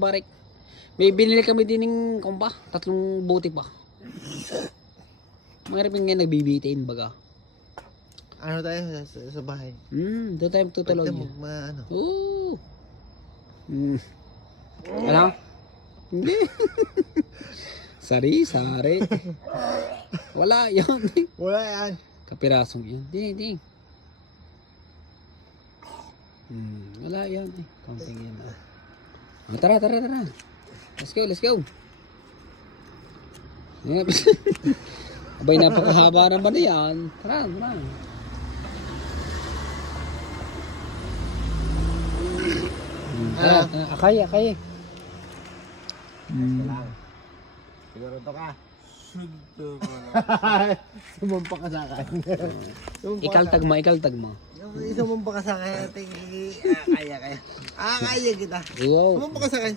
Barik. May binili kami din ng kumpa, 3 buti pa. Mga rin ngayon nagbibitain baga. Ano tayo sa bahay? Doon tayo tutulog Pwede niya. mo ano? Oo. Ano? Hindi. Sari. Wala yun. Wala yan. Kapirasong yun. Hindi. Wala yan. Konting yan. Tara. Let's go. Abay, napakahaba naman na yan. Tara. Tara. Akay. Sigurado ka? Sumampa ka sa akin. Ikaltag mo. Sumampa ka sa akin. Kaya. Kaya kita. Wow. Sumampa ka sa akin.